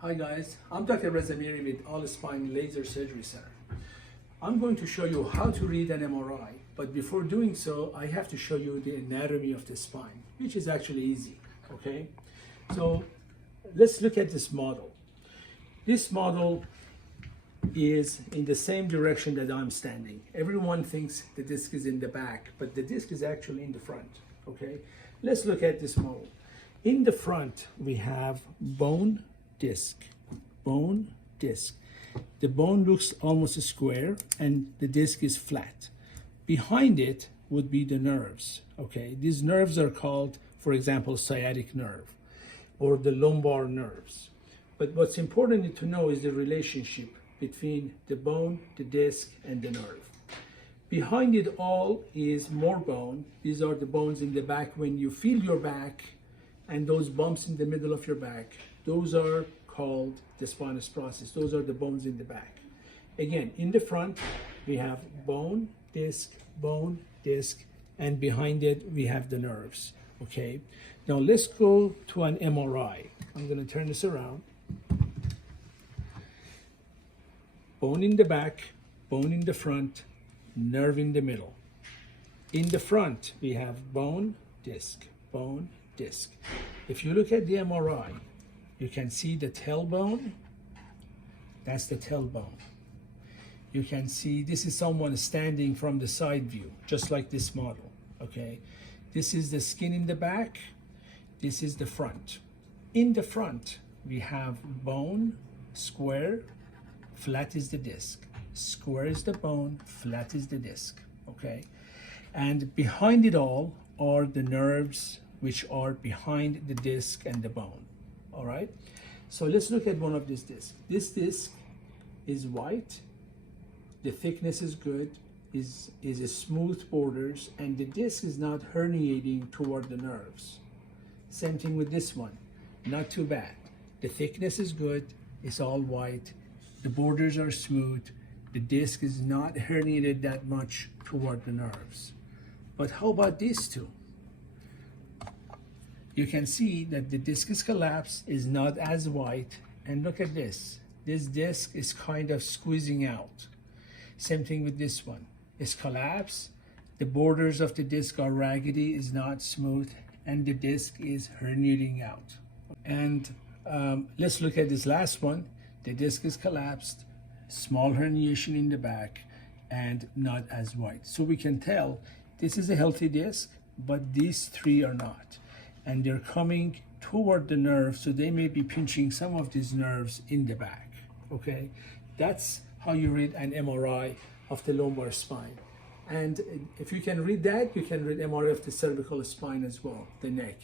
Hi guys, I'm Dr. Rezaiamiri with All Spine Laser Surgery Center. I'm going to show you how to read an MRI, but before doing so, I have to show you the anatomy of the spine, which is actually easy, okay? So let's look at this model. This model is in the same direction that I'm standing. Everyone thinks the disc is in the back, but the disc is actually in the front, okay? Let's look at this model. In the front, we have bone, disc, bone, disc. The bone looks almost a square and the disc is flat. Behind it would be the nerves, okay? These nerves are called, for example, sciatic nerve or the lumbar nerves. But what's important to know is the relationship between the bone, the disc, and the nerve. Behind it all is more bone. These are the bones in the back. When you feel your back and those bumps in the middle of your back, those are called the spinous process. Those are the bones in the back. Again, in the front, we have bone, disc, and behind it, we have the nerves, okay? Now let's go to an MRI. I'm gonna turn this around. Bone in the back, bone in the front, nerve in the middle. In the front, we have bone, disc. If you look at the MRI, you can see the tailbone. That's the tailbone. You can see this is someone standing from the side view, just like this model, okay? This is the skin in the back. This is the front. In the front, we have bone, square, flat is the disc. Square is the bone, flat is the disc, okay? And behind it all are the nerves, which are behind the disc and the bone, all right? So let's look at one of these discs. This disc is white, the thickness is good, is a smooth borders, and the disc is not herniating toward the nerves. Same thing with this one, not too bad. The thickness is good, it's all white, the borders are smooth, the disc is not herniated that much toward the nerves. But how about these two? You can see that the disc is collapsed, is not as white, and look at this. This disc is kind of squeezing out. Same thing with this one. It's collapsed, the borders of the disc are raggedy, is not smooth, and the disc is herniating out. And let's look at this last one. The disc is collapsed, small herniation in the back, and not as white. So we can tell this is a healthy disc, but these three are not. And they're coming toward the nerve, so they may be pinching some of these nerves in the back, okay? That's how you read an MRI of the lumbar spine. And if you can read that, you can read MRI of the cervical spine as well, the neck.